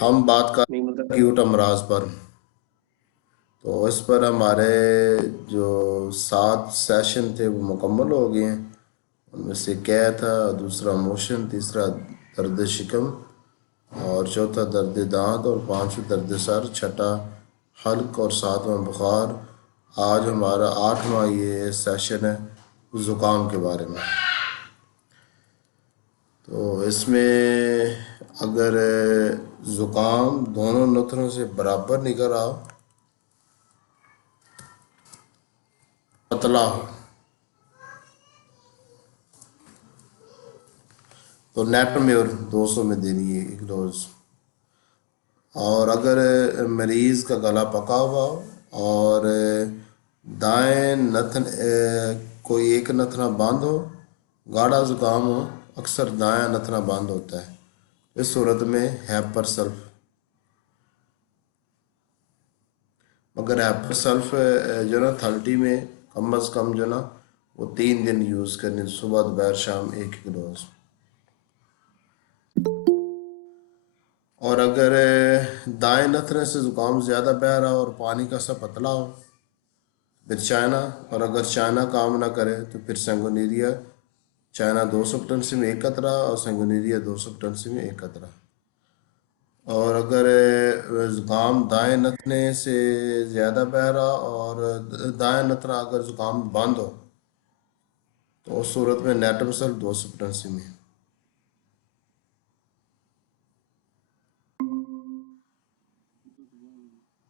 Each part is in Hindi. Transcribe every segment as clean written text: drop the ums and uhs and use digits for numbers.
हम बात कर नहीं मतलब एक्यूट अमराज पर। तो इस पर हमारे जो 7 सेशन थे वो मुकम्मल हो गए हैं। उनमें से क्या था, दूसरा मोशन, तीसरा दर्द शिकम, और चौथा दर्द दांत, और पांचवा दर्द सर, छठा हल्क, और सातवां बुखार। आज हमारा 8वां ये सेशन है ज़ुकाम के बारे में। तो इसमें अगर ज़ुकाम दोनों नथनों से बराबर निकल आओ, पतला हो, तो नेट में और 200 में देनी है एक डोज। और अगर मरीज़ का गला पका हुआ हो और दाएं नथन कोई एक नथना बंद हो, गाढ़ा ज़ुकाम हो, अक्सर दायां नथना बंद होता है, इस सूरत में हैपर सल्फ। मगर हैपर सल्फ जो ना 30 में कम अज़ कम जो ना वो 3 दिन यूज़ करनी, सुबह दोपहर शाम एक एक डोज। और अगर दाएं नथने से ज़ुकाम ज़्यादा बह रहा हो और पानी का सा पतला हो, फिर चाइना। और अगर चाइना काम ना करे तो फिर सेंगोनीरिया। चाइना 200 पोटेंसी में 1 कतरा, और सेंगोनीरिया 200 पोटेंसी में 1 कतरा। और अगर ज़ुकाम दाएं नथने से ज़्यादा बह रहा और दाएं नथना अगर ज़ुकाम बंद हो, तो उस सूरत में नेटमसल 200 पोटेंसी में।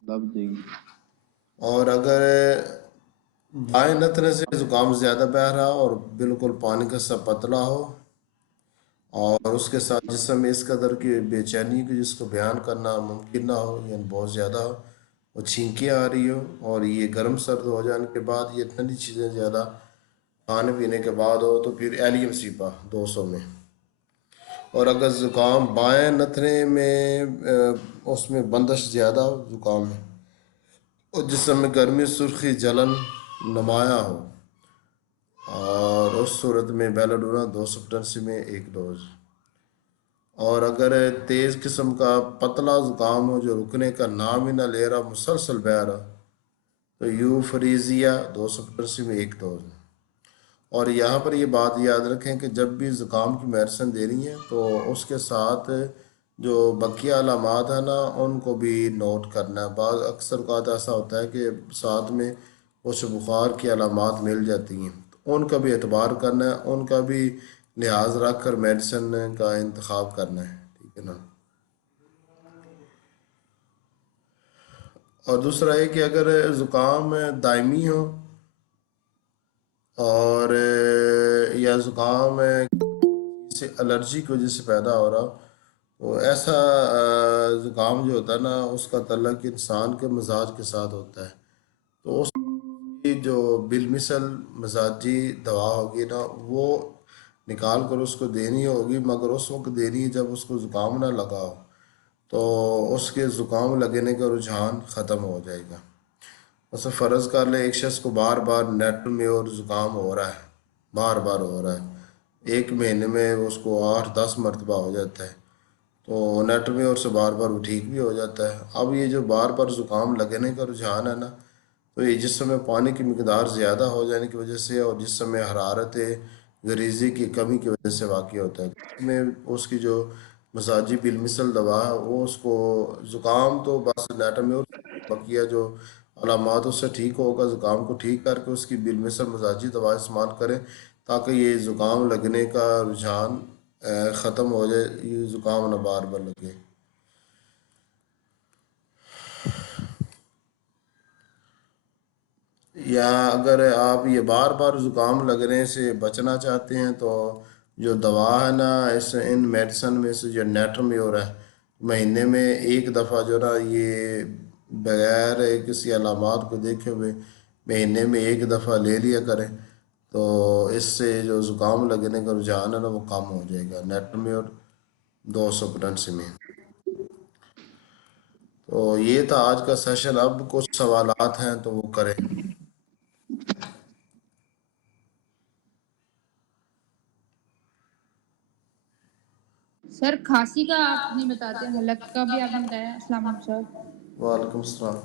दब देगी। और अगर बाएं नथने से ज़ुकाम ज़्यादा बह रहा और बिल्कुल पानी का सा पतला हो, और उसके साथ जिस समय इस कदर की बेचैनी की जिसको बयान करना मुमकिन ना हो, यानी बहुत ज़्यादा हो, और छींकियाँ आ रही हो, और ये गर्म सर्द हो जाने के बाद ये ठंडी चीज़ें ज़्यादा खाने पीने के बाद हो, तो फिर एलियम सीपा 200 में। और अगर ज़ुकाम बाएं नथने में उसमें बंदश ज़्यादा हो ज़ुकाम में, और जिस समय गर्मी सुर्खी जलन नुमाया हो, और उस सूरत में बेलाडोना 200 पोटेंसी में 1 डोज। और अगर तेज़ किस्म का पतला ज़ुकाम हो जो रुकने का नाम ही ना ले रहा, मुसलसल बह रहा, तो यूफ्रीजिया 200 पोटेंसी में 1 डोज। और यहाँ पर ये बात याद रखें कि जब भी ज़ुकाम की मेडिसिन देनी है तो उसके साथ जो बकिया अलामात है ना उनको भी नोट करना है। बाद अक्सर औक़ात ऐसा होता है कि साथ में कुछ बुखार की अलामात मिल जाती हैं, तो उनका भी एतबार करना है, उनका भी लिहाज रख कर मेडिसिन का इंतखाब करना है, ठीक है ना। और दूसरा है कि अगर ज़ुकाम दायमी हो और या ज़ुकाम से एलर्जी की वजह से पैदा हो रहा, तो ऐसा ज़ुकाम जो होता है ना उसका तल्लक इंसान के मिजाज के साथ होता है। तो उसकी जो बिलमिसल मजाजी दवा होगी ना वो निकाल कर उसको देनी होगी, मगर उस वक्त देनी है जब उसको ज़ुकाम ना लगा हो, तो उसके ज़ुकाम लगने का रुझान ख़त्म हो जाएगा। अच्छा फ़र्ज़ कर ले एक शख्स को बार बार नेट में और ज़ुकाम हो रहा है, बार बार हो रहा है, एक महीने में उसको 8-10 मरतबा हो जाता है, तो नेट में और से बार बार वो ठीक भी हो जाता है। अब ये जो बार बार ज़ुकाम लगने का रुझान है ना, तो ये जिस समय पानी की मिकदार ज़्यादा हो जाने की वजह से और जिस समय हरारत गरीज़ी की कमी की वजह से वाक़ होता है, तो उसमें उसकी जो मसाजी बिलमिसल दवा है वो उसको ज़ुकाम तो बस नेट में और बकिया जो अलामात उससे ठीक होगा, ज़ुकाम को ठीक करके उसकी बिलमिसल मसाजी दवा इस्तेमाल करें, ताकि ये ज़ुकाम लगने का रुझान ख़त्म हो जाए, ये ज़ुकाम ना बार बार लगे। या अगर आप ये बार बार ज़ुकाम लगने से बचना चाहते हैं, तो जो दवा है ना इस इन मेडिसन में से जो नेट्रम्योर है, महीने में एक दफ़ा जो ना ये बगैर किसी अलामात को देखे हुए महीने में एक दफ़ा ले लिया करें, तो इससे जो ज़ुकाम लगने का रुझान है ना वो कम हो जाएगा। नेट्रम्योर 200 पोटेंसी में। तो ये था आज का सेशन। अब कुछ सवालात हैं तो वो करें। सर खांसी का आप नहीं बताते, हलक का भी आपने बताया। अस्सलाम वालेकुम सर। वालेकुम सलाम।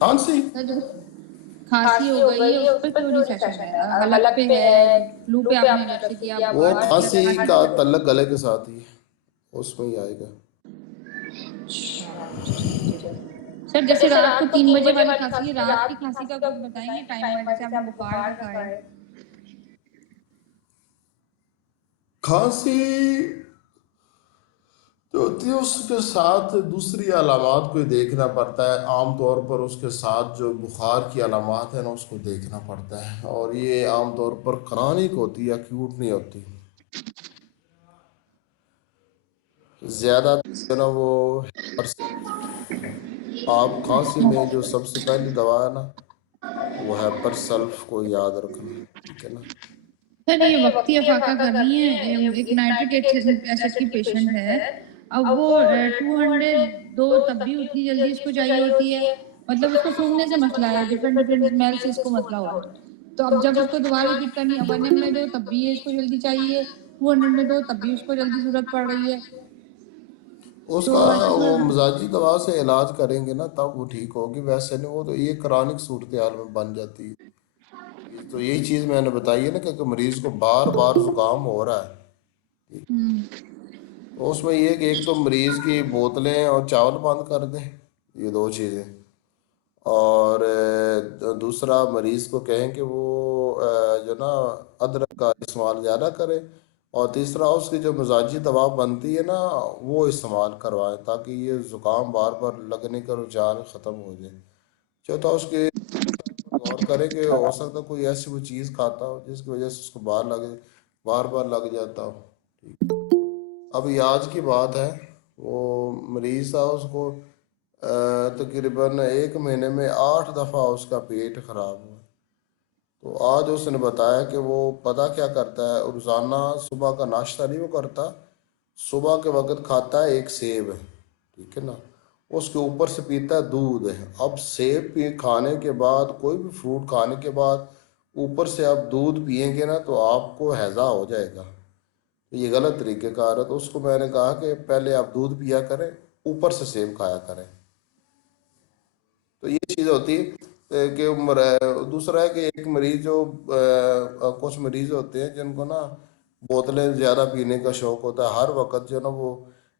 खांसी सर जो खांसी खांसी हो हो गई है गई है उस उस पे पर क्यों नहीं क्यों नहीं सेशन सेशन है, है, हलक हलक पे पे है, है, फ्लू फ्लू पे पे आपने आपने अलग से अलग से किया, किया, वो बुखार खांसी किया, का तल्लक गले के साथ ही है, उसमें ही आएगा। सर सर जैसे जैसे रात को रात को 3 तीन बजे बजे वाली वाली खांसी है, खांसी, रात की रात की खांसी का खांसी का कुछ कुछ बताएंगे बताएंगे टाइम टाइम वाइज, वाइज, जैसे जैसे आपने आपने बुखार बुखार का कहा का है। है। खांसी जो होती है उसके साथ दूसरी अलामात को देखना पड़ता है। आमतौर पर उसके साथ जो बुखार की अलामात है ना उसको देखना पड़ता है, और ये आमतौर पर क्रॉनिक होती है, एक्यूट नहीं होती। ज़्यादा जो ना वो आप खांसी में जो सबसे पहली दवा है ना वो है पर सल्फ को याद रखना, ठीक है ना। सर सर ये ये वक्ती वक्ती अफाका अफाका करनी करनी है, है, एक एक नाइट्रिक नाइट्रिक एसिड की एसिड की पेशेंट पेशेंट है। है। अब अब वो वो 200 202 दो तब भी तब भी उतनी उतनी जल्दी जल्दी इसको इसको चाहिए चाहिए होती होती है, है, मतलब मतलब उसको उसको सूंघने से सूंघने से मसला मसला है, है, different different different different smell से स्मेल से इसको इसको मसला हो मसला रहा हो रहा है। है। तो तो अब अब जब जब उसको उसको दोबारा दोबारा रिपीट करनी है, 1 में दो तब भी ये इसको जल्दी चाहिए, 200 में दो तब भी उसको जल्दी जरूरत पड़ रही है। तो उसका वो इसमें मजाजी दवा से इलाज करेंगे ना तब वो ठीक होगी, वैसे नहीं। वो तो ये क्रॉनिक सूरत हाल में बन जाती है। ये तो यही चीज़ मैंने बताई है ना कि मरीज को बार बार जुकाम हो रहा है, ठीक। तो उसमें ये कि एक तो मरीज की बोतलें और चावल बंद कर दें, ये दो चीज़ें। और दूसरा मरीज को कहें कि वो जो ना अदरक का इस्तेमाल ज़्यादा करे। और तीसरा उसकी जो मजाजी दवा बनती है ना वो इस्तेमाल करवाएं, ताकि ये ज़ुकाम बार बार लगने का रुझान ख़त्म हो जाए। चौथा उसके पर गौर करें कि हो सकता है कोई ऐसी वो चीज़ खाता हो जिसकी वजह से उसको बार बार लग जाता हो, ठीक। अभी आज की बात है, वो मरीज था, उसको तकरीबन 1 महीने में 8 दफ़ा उसका पेट खराब हुआ। तो आज उसने बताया कि वो पता क्या करता है, रोज़ाना सुबह का नाश्ता नहीं वो करता, सुबह के वक्त खाता है एक सेब, ठीक है ना। उसके ऊपर से पीता है दूध। अब सेब पी खाने के बाद, कोई भी फ्रूट खाने के बाद ऊपर से आप दूध पिएंगे ना तो आपको हैज़ा हो जाएगा। तो ये गलत तरीक़ेकार है। तो उसको मैंने कहा कि पहले आप दूध पिया करें, ऊपर से सेब खाया करें। तो ये चीज़ होती है कि दूसरा है कि एक मरीज जो कुछ मरीज होते हैं जिनको ना बोतलें ज़्यादा पीने का शौक होता है हर वक्त, जो ना वो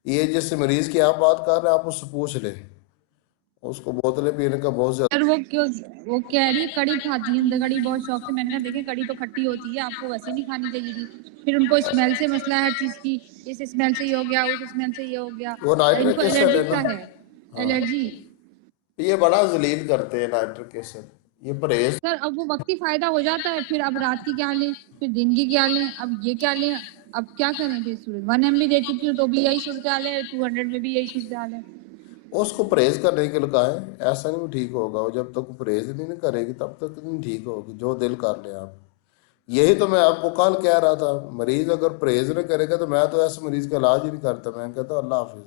ये जिस मरीज की आप बात कर रहे हैं आप उससे पूछ लें, उसको बोतलें पीने का बहुत ज़्यादा। सर वो कह रही है कड़ी खाती है, कड़ी बहुत शौक से। मैंने कहा देखे कड़ी तो खट्टी होती है, आपको वैसे नहीं खानी चाहिए थी। फिर उनको स्मेल से मसला है हर चीज़ की, इस स्मेल से ये हो गया, उस स्मेल से ये हो गया, वो नाइट्रिक इनको एसिड है एलर्जी ना। का है, हाँ, एलर्जी। ये बड़ा जलील करते हैं नाइट्रिक एसिड, ये परहेज। सर अब वो वक्ती फायदा हो जाता है, फिर अब रात की क्या लें, फिर दिन की क्या लें, अब ये क्या लें, अब क्या करें। फिर सूरत 1 MB दे चुकी हूँ तो भी यही सूरत हाल है, 200 में भी यही सूरत हाल है। उसको परहेज करने के लिए कहें, ऐसा नहीं वो ठीक होगा। वो जब तक वो परहेज नहीं करेगी तब तक नहीं ठीक होगी, जो दिल कर ले आप। यही तो मैं आपको कल कह रहा था, मरीज अगर परहेज नहीं करेगा तो मैं तो ऐसे मरीज का इलाज ही नहीं करता। मैं कहता अल्लाह हाफिज,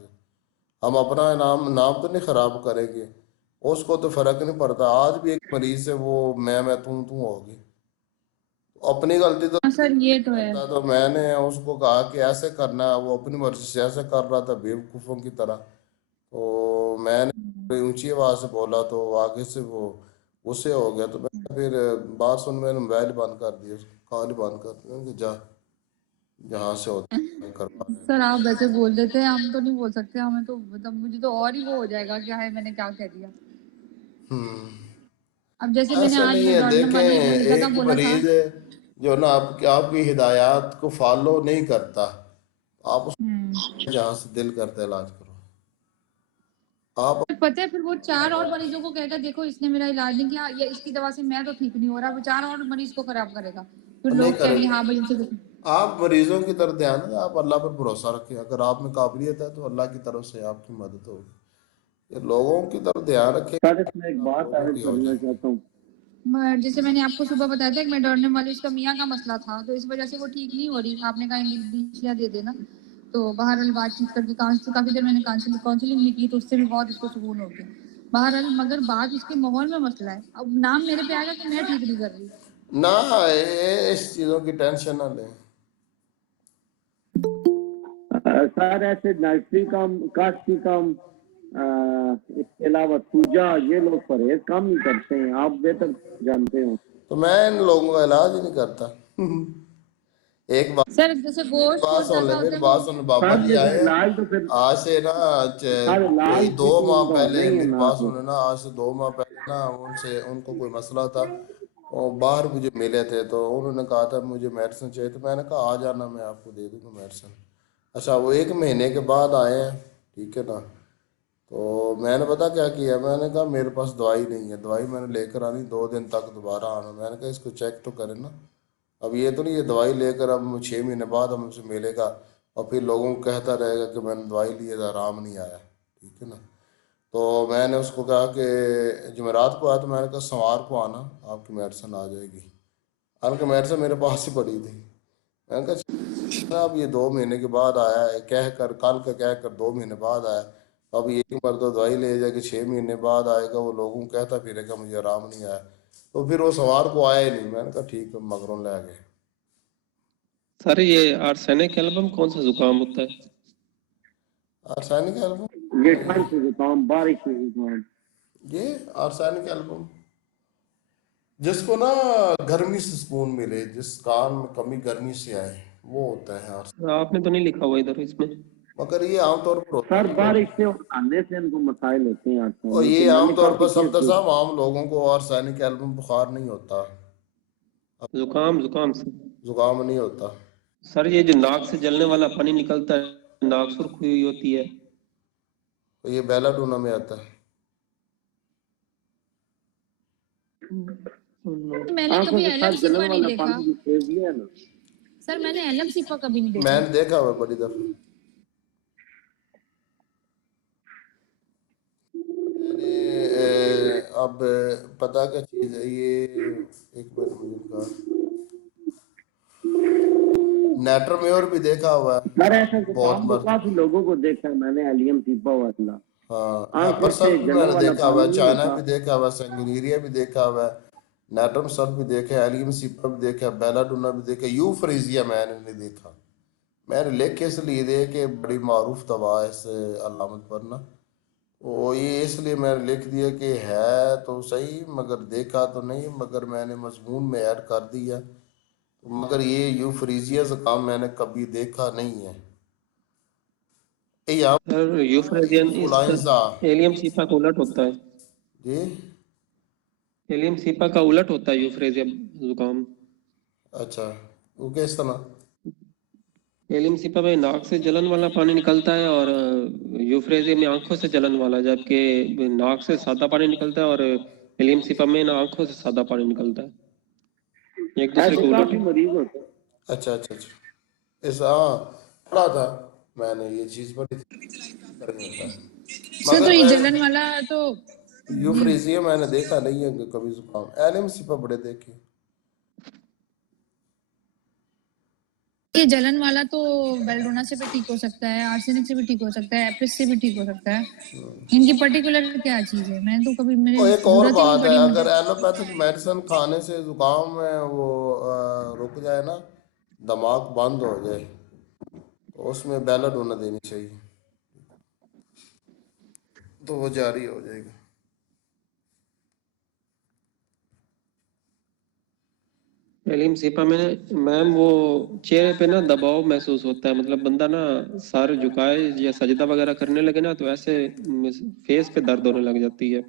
हम अपना नाम तो नहीं खराब करेंगे। उसको तो फर्क नहीं पड़ता, आज भी एक मरीज से वो मैं तू होगी। तो अपनी गलती तो हाँ सर ये तो है। करता, तो मैंने उसको कहा कि ऐसे करना है, वो अपनी मर्जी से ऐसे कर रहा था बेवकूफ़ों की तरह। तो मैंने ऊंची आवाज़ से बोला तो आगे से वो गुस्से हो गया। तो मैं फिर बात सुन मैंने मोबाइल बंद कर दिया, कॉल ही बंद कर दिया कि जा जहाँ से होता है करवा रहे हैं। सर आप वैसे बोल देते हैं, हम तो नहीं बोल सकते, हमें तो मतलब मुझे तो और ही वो हो जाएगा क्या है मैंने क्या कह दिया। हम्म। अब जैसे मैंने ऐसा आज नहीं है, मेडोरनम देखें वाली जगह एक बोला था। मरीज है जो ना आपकी हिदायत को फॉलो नहीं करता, आप उसको जहाँ से दिल करता है इलाज करो। आप पता है फिर वो 4 और मरीजों को कहेगा देखो इसने मेरा इलाज नहीं किया, या इसकी दवा से मैं तो ठीक नहीं हो रहा, वो 4 और मरीज को खराब करेगा। फिर नहीं लोग कहेंगे करेंगे। हाँ भाई इनसे कुछ। आप मरीजों की तरफ ध्यान दें, आप अल्लाह पर भरोसा रखें। अगर आप में काबिलियत है तो अल्लाह की तरफ से आपकी मदद होगी। ये लोगों की तरफ ध्यान रखें, सर इसमें एक आप बात लोगों ऐड की हो करना जाए। चाहता हूँ। जैसे मैंने आपको सुबह बताया था कि मेडोरनम वाली उसका मियाँ का मसला था, तो इस वजह से वो ठीक नहीं हो रही। आपने कहा इंग्लिश दे देना, तो बहरहाल बातचीत करके काफ़ी देर मैंने काउंसलिंग भी की, तो उससे भी बहुत इसको सुकून हो गया। बहरहाल मगर बात इसके माहौल में मसला है। अब नाम मेरे पे आएगा कि मैं ठीक नहीं कर रही। ना इस चीज़ों की टेंशन ना लें। सर ऐसे नाइट्री काम, कास्टी काम, इसके अलावा सूजा, ये लोग परहेज काम ही करते हैं, आप बेहतर जानते हो। तो मैं इन लोगों का इलाज ही नहीं करता। एक बात सर जैसे गोश्त बात और सुन ले, ज्यादा मेरी होता है बात वो। सुन, बाबा सर जी जैसे आए हैं इलाज तो फिर आज से ना, सर कोई इलाज दो किसी माह का पहले, नहीं है मेरी ना बात आपने। सुन ना, आज से 2 माह पहले ना उनसे, उनको कोई मसला था और बाहर मुझे मिले थे, तो उन्होंने कहा था मुझे मेडिसिन चाहिए, तो मैंने कहा आ जाना, मैं आपको दे दूंगा मेडिसिन। अच्छा, वो 1 महीने के बाद आए हैं, ठीक है ना। तो मैंने पता क्या किया, मैंने कहा मेरे पास दवाई नहीं है, दवाई मैंने लेकर आनी 2 दिन तक, दोबारा आना, मैंने कहा इसको चेक तो करें ना। अब ये तो नहीं, ये दवाई लेकर अब 6 महीने बाद हमसे मिलेगा और फिर लोगों को कहता रहेगा कि मैंने दवाई ली है तो आराम नहीं आया, ठीक है ना। तो मैंने उसको कहा कि जुमेरात को आया, तो मैंने कहा सोमवार को आना, आपकी मेडिसिन आ जाएगी। हालांकि मेडिसिन मेरे पास ही पड़ी थी। मैंने कहा अच्छा, अब ये 2 महीने के बाद आया है, कह कर कल का कह कर 2 महीने बाद आया, अब ये मर्द दवाई ले जाके 6 महीने बाद आएगा, वो लोगों को कहता फिरेगा मुझे आराम नहीं आया। तो फिर वो सोमवार को आया ही नहीं। मैंने कहा ठीक है, मगरों ले गए। सर ये आर्सेनिक एल्बम कौन सा जुकाम होता है? आर्सेनिक एल्बम, ये ठंड से जुकाम, बारिश से जुकाम। ये आर्सेनिक एल्बम जिसको ना गर्मी से सुकून मिले, जिस कान में कमी गर्मी से आए, वो होता है आर्सेनिक। आपने तो नहीं लिखा हुआ इधर इसमें। मगर ये आमतौर पर होता सर नहीं बारिश लोगों से और खाने से इनको मसाइल होते हैं और आर्सेनिक के, ये मैंने आमतौर काफी पर केस सफदर साहब, देखे। आम लोगों को आर्सेनिक एल्बम बुखार नहीं होता, जुकाम से। जुकाम नहीं होता। सर ये जो नाक से जलने वाला पानी निकलता है, नाक सुर्ख हुई होती है। तो ये बेलाडोना में आता है। मैंने आंखों कभी के एलम साथ जलन सिपा नहीं वाला देखा। पानी भी फेंक दिया है ना। सर मैंने एलम सिपा कभी नहीं देखा। मैंने देखा हुआ बड़ी दफा। मैंने अब पता क्या चीज़ है ये, एक मिनट मुझे कहा, नेटर में और भी देखा हुआ है सर ऐसा बहुत जुकाम तो मर्द। काफी लोगों को देखा है मैंने, एलियम सीपा वाला। हाँ, आंखों हेपर से सल्फ भी जलन मैंने वाला देखा हुआ पानी है, नहीं चाइना होता। भी देखा हुआ है, सेंगुलेरिया भी देखा हुआ है, नेटम सल्फ भी देखा है, एलियम सीपा भी देखा है, बेलाडोना भी देखा है, यूफ्रेजिया मैंने नहीं देखा। मैंने लिख के इसलिए दे कि बड़ी मारूफ दवा है इस अलामत पर ना, वो ये इसलिए मैंने लिख दिया कि है तो सही, मगर देखा तो नहीं, मगर मैंने मजमून में ऐड कर दिया। मगर ये यूफ्रीजिया जुकाम मैंने कभी देखा नहीं है। ये यहाँ सर यूफ्रेजियन इस इन्फ्लुएंजा। एलियम सीपा का उलट होता है। जी, एलियम सीपा का उलट होता है यूफ्रेजियम जुकाम। अच्छा, वो किस तरह? एलियम सीपा में नाक से जलन वाला पानी निकलता है और यूफ्रेजियम में आंखों से जलन वाला, जबकि नाक से सादा पानी निकलता है और एलियम सीपा में ना आंखों से सादा पानी निकलता है, एक दूसरे ऐसे के उलट काफी है। मरीज होते हैं। अच्छा अच्छा अच्छा, इस हाँ, पढ़ा था मैंने, ये चीज़ पढ़ी थी, तरह होता है। सर तो मगर ये मैं जलन वाला तो ये यूफ्रेजिया मैंने देखा नहीं है कभी जुकाम, एलियम सिपा बड़े देखे। ये जलन वाला तो बेलडोना से भी ठीक हो सकता है, आर्सेनिक से भी ठीक हो सकता है, एपिस से भी ठीक हो सकता है। इनकी पर्टिकुलर क्या चीज है, मैंने तो कभी मेरे और एक और जरूरत ही नहीं बात है, पड़ी अगर मुझे। एलोपैथिक मेडिसिन खाने से जुकाम में वो रुक जाए ना, दिमाग बंद हो जाए, तो उसमें बेलाडोना देनी चाहिए, तो वो जारी हो जाएगा। एलियम सीपा में मैम वो चेहरे पे ना दबाव महसूस होता है, मतलब बंदा ना सर झुकाए या सजदा वगैरह करने लगे ना तो ऐसे फेस पे दर्द होने लग जाती है,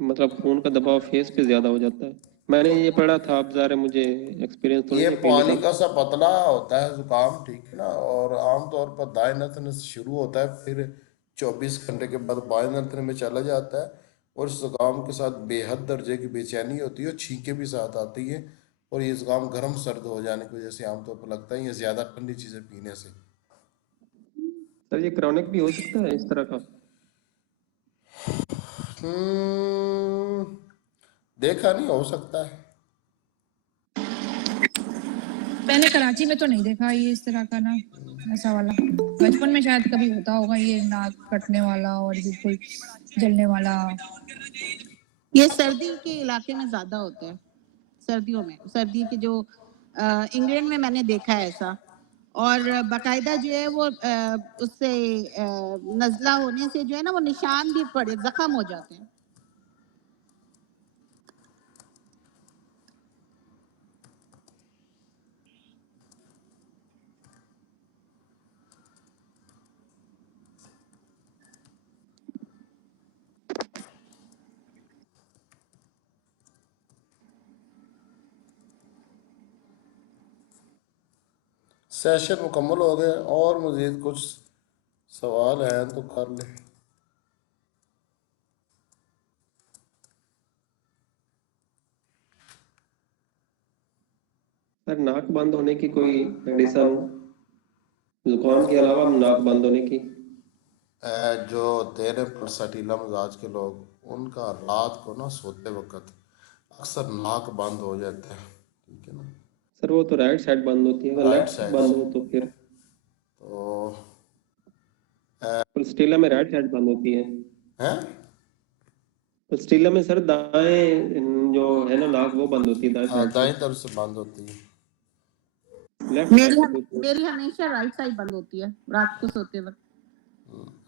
मतलब खून का दबाव फेस पे ज्यादा हो जाता है। मैंने ये पढ़ा था, अब ज़ाहिर है मुझे एक्सपीरियंस तो ये नहीं है पानी क्लिनिकल। का सा पतला होता है जुकाम, ठीक है ना, और आमतौर पर दाएं नथने से शुरू होता है, फिर 24 घंटे के बाद बाएं नथने में चला जाता है, और इस जुकाम के साथ बेहद दर्जे की बेचैनी होती है और छींके भी साथ आती है, और ये जुकाम गर्म सर्द हो जाने की वजह से आमतौर पर लगता है, ये ज़्यादा ठंडी चीज़ें पीने से। सर ये क्रॉनिक भी हो सकता है इस तरह का? हम्म, देखा नहीं, हो सकता है। मैंने कराची में तो नहीं देखा ये इस तरह का ना, ऐसा वाला। बचपन में शायद कभी होता होगा ये नाक कटने वाला और बिल्कुल जलने वाला। ये सर्दी के इलाके में ज्यादा होता है, सर्दियों में, सर्दी के जो इंग्लैंड में मैंने देखा है ऐसा। और बाकायदा जो है वो उससे नज़ला होने से जो है ना वो निशान भी पड़े, जख्म हो जाते हैं। सेशन मुकम्मल हो गया और मज़ीद कुछ सवाल हैं तो कर ले। सर नाक बंद होने की कोई मेडिसिन, जुकाम के अलावा नाक बंद होने की? जो तेरे परसटीला मिजाज के लोग उनका रात को ना सोते वक्त अक्सर नाक बंद हो जाता है, ठीक है ना। सर वो तो राइट साइड बंद होती है, अगर राइट लेफ्ट साइड बंद से हो तो फिर तो स्टीला में राइट साइड बंद होती है। है स्टीला में सर दाएं जो है ना नाक वो बंद होती है दाएं साइड दाएं से, तरफ से बंद होती है। लेफ्ट साइड से तो मेरी हमेशा राइट साइड बंद होती है रात को सोते वक्त।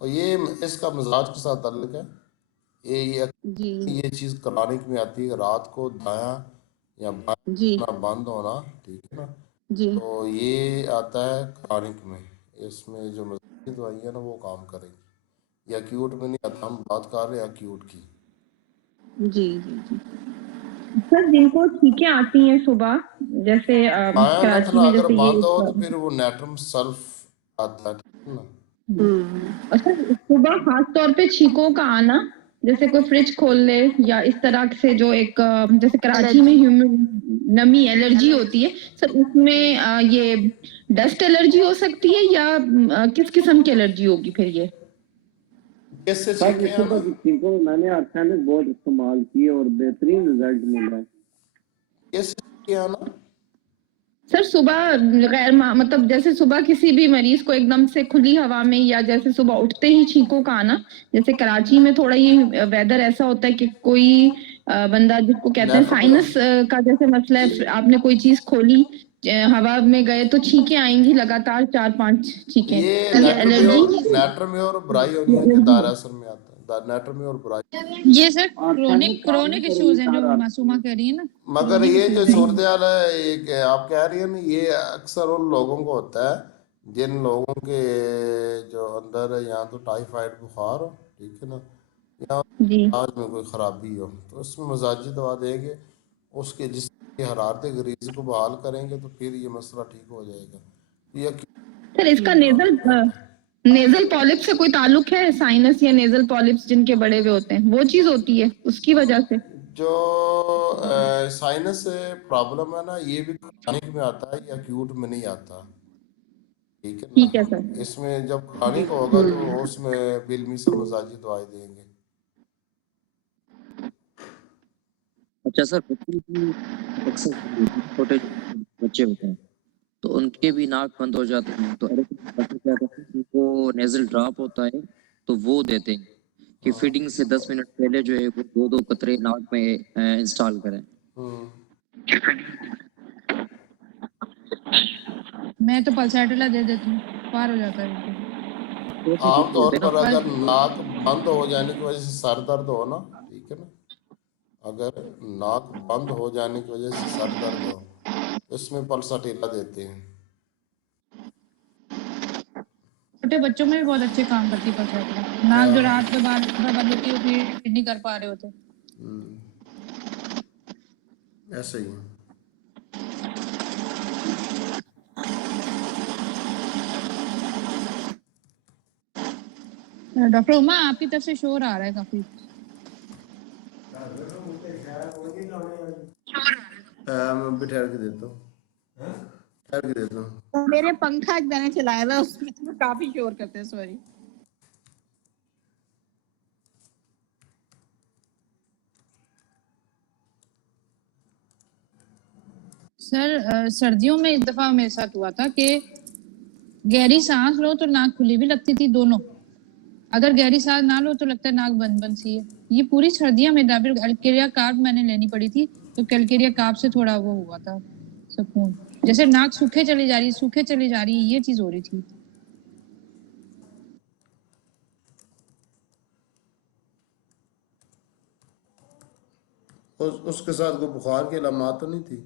और ये इसका मिजाज के साथ ताल्लुक है। जी ये चीज़ करानिक में आती है, रात को दायां या बायां जी ना बंद होना, ठीक है ना। जी तो ये आता है करानिक में, इसमें जो मज़ीद दवाई है ना वो काम करेगी। ये एक्यूट में नहीं आता, हम बात कर रहे हैं एक्यूट की। जी जी जी सर जिनको छींकें आती हैं सुबह, जैसे दायां कराची नथला में अगर जैसे ये बंद हो तो फिर वो नेट्रम सल्फ आता है, ठीक है ना। और सर सुबह खास तौर पे छींकों का आना, जैसे कोई फ्रिज खोल ले या इस तरह से जो एक जैसे कराची में नमी एलर्जी होती है सर, उसमें ये डस्ट एलर्जी हो सकती है या किस किस्म की एलर्जी होगी फिर ये? कैसे सर छींके इसके आना? तो चीज़ों मैंने आर्सेनिक बहुत इस्तेमाल किए और बेहतरीन रिजल्ट मिला है। कैसे छींके आना? सर सुबह मतलब जैसे सुबह किसी भी मरीज को एकदम से खुली हवा में या जैसे सुबह उठते ही छींकों का आना, जैसे कराची में थोड़ा ये वेदर ऐसा होता है कि कोई बंदा जिसको कहते हैं नेट्रम साइनस का जैसे मसला है, आपने कोई चीज खोली हवा में गए तो छींकें आएंगी लगातार 4-5 छींकें, ये ये एलर्जी नेट्र में और ब्रायोनिया के दायरा असर में आता है। नेट्र में और ब्राई, ये सर आर्सेनिक काम नहीं क्रोनिक करेगी इश्यूज हैं जो सारा। मासूमा कह रही है ना। मगर ये जो सूरत हाल है एक आप कह रही है ना, ये अक्सर उन लोगों को होता है जिन लोगों के जो अंदर या तो टाइफाइड बुखार हो, ठीक है ना, या जी आज में कोई खराबी हो, तो इसमें मजाजी दवा देंगे, उसके जिसकी हरारत गरीज को बहाल करेंगे तो फिर ये मसला ठीक हो जाएगा। ये सर इसका नेजल पॉलिप से कोई ताल्लुक है? साइनस या नेजल पॉलिप्स जिनके बड़े हुए होते हैं वो चीज होती है उसकी वजह से? जो साइनस प्रॉब्लम है ना, ये भी क्रोनिक में आता है, ये एक्यूट में नहीं आता, ठीक है ठीक है ना। सर। इसमें जब क्रोनिक होगा तो उसमें बिल्मी से मजाजी दवाई देंगे। अच्छा सर, बच्चों की अक्सर छोटे बच्चे होते हैं तो उनके भी नाक बंद हो जाते हैं, तो अरे डॉक्टर क्या करते हैं, उनको नेजल ड्रॉप होता है तो वो देते हैं कि फीडिंग से 10 मिनट पहले जो है वो 2-2 कतरे नाक में इंस्टॉल करें। मैं तो पल्सेटिला दे देती हूँ, पार हो जाता है। आमतौर पर अगर नाक बंद हो जाने की वजह से सर दर्द हो ना, ठीक है ना, अगर नाक बंद हो जाने की वजह से सर दर्द हो तो इसमें पल्साटिला देते हैं। छोटे बच्चों में भी बहुत अच्छे काम करती है पल्सेटिला। नाक जो रात में बार बंद होती है, फीड नहीं कर पा रहे होते। ऐसे ही डॉक्टर उमा आपकी तरफ से शोर आ रहा है काफी। मैं भी ठहर के देता हूँ, ठहर के देता हूँ। मेरे पंखा मैंने चलाया हुआ है, उसमें काफी शोर करते हैं, सॉरी। सर सर्दियों में इस दफा मेरे साथ हुआ था कि गहरी सांस लो तो नाक खुली भी लगती थी दोनों, अगर गहरी सांस ना लो तो लगता है नाक बंद बंद सी है। ये पूरी सर्दियां में कैलकेरिया कार्ब मैंने लेनी पड़ी थी, तो कैलकेरिया कार्ब से थोड़ा वो हुआ था सुकून। जैसे नाक सूखे चली जा रही, सूखे चली जा रही, ये चीज हो रही थी। उसके साथ कोई बुखार की अलामत तो नहीं थी?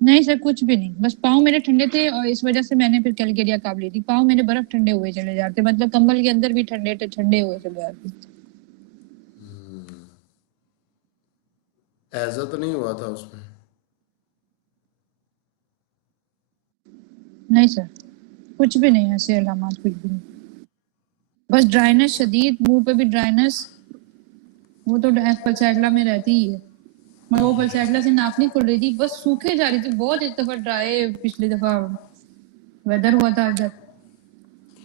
नहीं सर, कुछ भी नहीं, बस पाँव मेरे ठंडे थे और इस वजह से मैंने फिर कैलकेरिया काब ली थी। पाँव मेरे बर्फ ठंडे हुए चले जाते, मतलब कंबल के अंदर भी ठंडे ठंडे हुए चले जाते। ऐसा तो नहीं हुआ था उसमें? नहीं सर, कुछ भी नहीं, ऐसे अलामत कुछ भी नहीं। बस ड्राइनेस शदीद, मुंह पे भी ड्राइनेस, वो तो पलसैटला में रहती ही है, मगर वो पलसैटला से नाक नहीं खुल रही थी, बस सूखे जा रही थी बहुत। एक दफा ड्राई पिछली दफा वेदर हुआ था उधर,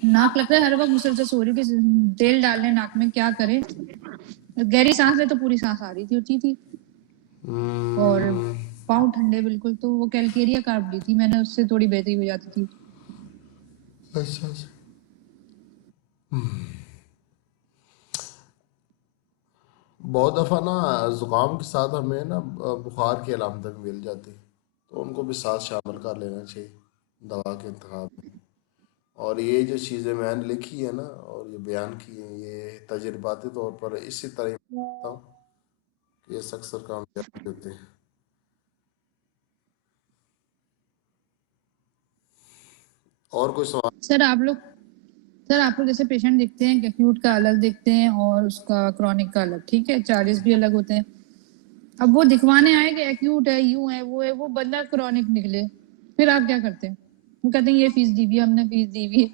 नाक लगता है हर वक्त मुसलसल सो रही थी, तेल डालने नाक में, क्या करे। गहरी सांस ले तो पूरी सांस आ रही थी और पाँव ठंडे बिल्कुल, तो वो कैलकेरिया काट ली थी मैंने, उससे थोड़ी बेहतरी हो जाती थी। अच्छा अच्छा। बहुत दफ़ा ना ज़ुकाम के साथ हमें ना बुखार की अलामतें भी मिल जाती, तो उनको भी साथ शामिल कर लेना चाहिए दवा के इंतखाब में। और ये जो चीज़ें मैंने लिखी है ना और ये बयान की हैं, ये तजर्बाती तौर पर इसी तरह मानता हूँ कि ये अक्सर कामयाब होते हैं। और कोई सवाल? सर आप लोग जैसे पेशेंट देखते हैं, एक्यूट का अलग देखते हैं और उसका क्रॉनिक का अलग, ठीक है, चार्जेस भी अलग होते हैं। अब वो दिखवाने आए कि एक्यूट है, यूं है, वो बंदा क्रॉनिक निकले, फिर आप क्या करते हैं? वो कहते हैं ये फीस दी हुई है, हमने फीस दी हुई है।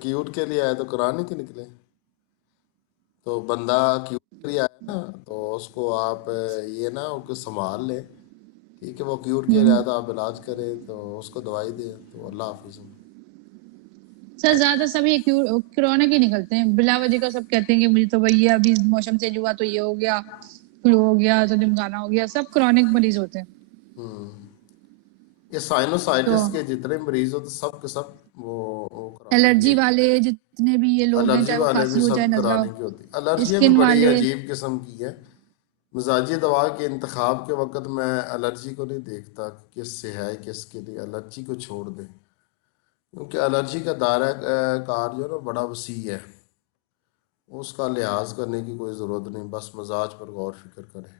क्यूट के लिए आए तो कराने के निकले? तो बंदा क्यूट के लिए आया ना, तो उसको आप ये ना उसको संभाल लें, ठीक है। वो क्यूट के लिए आया तो आप इलाज करें, तो उसको दवाई दें, तो अल्लाह हाफिज़। सर ज्यादा सभी क्रॉनिक ही निकलते हैं बिला वजह का, सब कहते हैं कि मुझे तो भैया अभी मौसम चेंज हुआ तो ये हो गया, फ्लू हो गया, तो निमखाना हो गया, सब क्रॉनिक मरीज होते हैं। ये तो साइनोसाइटिस के जितने मरीज होते सब के सब वो कराने की एलर्जी होती वाले जितने भी ये लोग हैं, एलर्जी चाहे वो वाले भी खांसी हो चाहे सब नजला कराने की होती। हो, एलर्जियाँ भी स्किन बड़ी वाले। अजीब किस्म की है। मिजाजी दवा के इंतखाब के वक्त मैं एलर्जी को नहीं देखता कि किससे है, किसके लिए। एलर्जी को छोड़ दे, क्योंकि एलर्जी का दायरा कार जो है ना बड़ा वसी है, उसका लिहाज करने की कोई ज़रूरत नहीं, बस मजाज पर गौर फिक्र करें।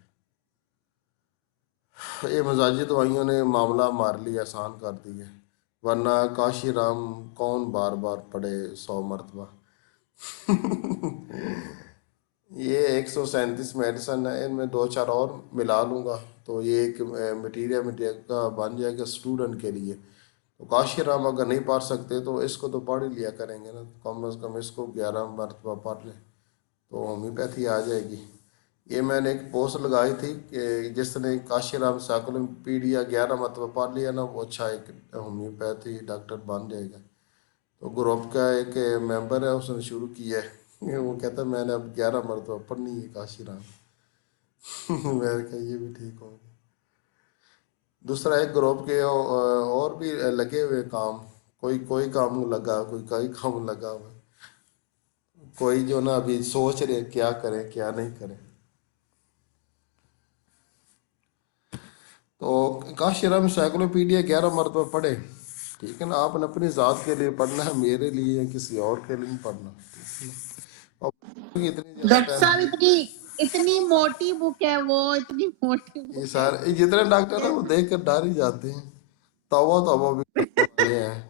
ये मजाजी दवाइयों ने मामला हमारे लिए आसान कर दी है, वरना काशी राम कौन बार बार पढ़े 100 मरतबा। ये 137 मेडिसन है, इनमें दो चार और मिला लूँगा तो ये एक मटीरियल का बन जाएगा स्टूडेंट के लिए। तो काशी राम अगर नहीं पढ़ सकते तो इसको तो पढ़ ही लिया करेंगे ना, कम अज़ कम इसको 11 मरतबा पढ़ लें तो होम्योपैथी आ जाएगी। ये मैंने एक पोस्ट लगाई थी कि जिसने काशीराम साइक्लोपीडिया 11 मरतबा पढ़ लिया ना, वो अच्छा एक होम्योपैथी डॉक्टर बन जाएगा। तो ग्रुप का एक मेंबर है, उसने शुरू किया है। वो कहता है मैंने अब 11 मरतबा पढ़नी है काशीराम। मैंने कहा ये भी ठीक होगा। दूसरा एक ग्रुप के और भी लगे हुए काम, कोई कोई काम लगा, कोई कई काम लगा हुआ, कोई जो ना अभी सोच रहे क्या करें क्या नहीं करें। तो काशीराम साइक्लोपीडिया 11 मरतबा पढ़े, ठीक है ना। आपने अपनी ज़ात के लिए पढ़ना है, मेरे लिए या किसी और के लिए नहीं पढ़ना, ठीक है ना। और इतनी डॉक्टर ज़्यादा साहब इतनी इतनी मोटी बुक है वो, इतनी मोटी ये बुक है वो। सारे जितने डॉक्टर है वो देख कर डर ही जाते हैं। तवा तवा भी करने वाले हैं।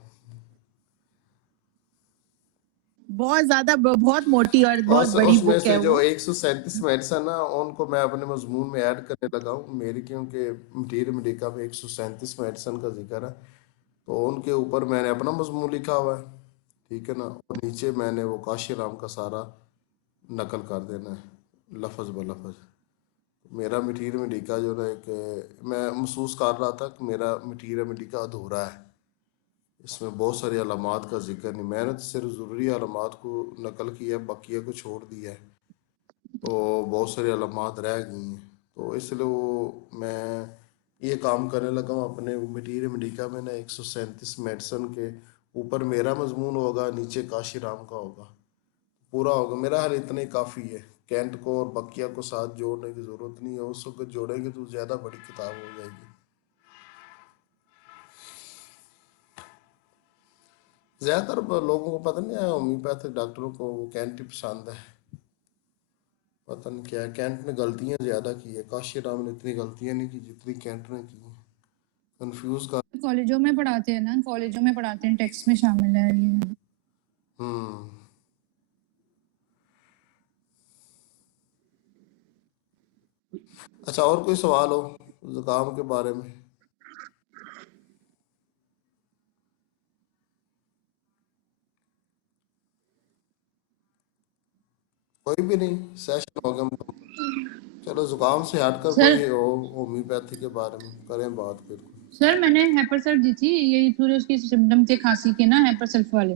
बहुत ज्यादा, बहुत मोटी और बहुत बस बड़ी उसमें बुक से है जो वो। 137 मेडिसन है उनको मैं अपने मजमून में ऐड करने लगा हूँ मेरी, क्योंकि मटीरियल मेडिका में 137 मेडिसन का जिक्र है, तो उनके ऊपर मैंने अपना मजमून लिखा हुआ है, ठीक है ना। और नीचे मैंने वो काशी राम का सारा नकल कर देना है लफज ब लफज। मेरा मटीरियल मेडिका जो ना एक मैं महसूस कर रहा था कि मेरा मटीरियल मेडिका अधूरा है, इसमें बहुत सारी अलामात का जिक्र नहीं। मैंने तो सिर्फ ज़रूरी अलामात को नकल किया है, बकिया को छोड़ दिया है, तो बहुत सारी अलामात रह गई हैं। तो इसलिए वो मैं ये काम करने लगा हूँ अपने मटीरियल मेडिका में ना, 137 मेडिसन के ऊपर मेरा मजमून होगा, नीचे काशी राम का होगा, पूरा होगा। मेरा हाल इतना ही काफ़ी है कैंट को और बकिया को साथ जोड़ने की जरूरत नहीं है, उस वक्त जोड़ेंगे तो ज्यादा बड़ी किताब हो जाएगी। ज्यादातर लोगों को पता नहीं है, होम्योपैथिक डॉक्टरों को वो कैंट ही पसंद है, पता नहीं क्या है। कैंट ने गलतियां ज्यादा की है, काशीराम ने इतनी गलतियां नहीं की जितनी कैंट ने की। कंफ्यूज कर कॉलेजों में पढ़ाते हैं ना, कॉलेजों में पढ़ाते हैं, टेक्स्ट में शामिल है ये। अच्छा, और कोई सवाल हो जुकाम के बारे में? कोई भी नहीं, सेशन हो गया। चलो जुकाम से हटकर सर कोई हो होम्योपैथी के बारे में करें बात फिर। सर मैंने हेपर सल्फ दी थी, यही पूरे उसके सिम्टम थे खांसी के ना, हेपर सल्फ वाले।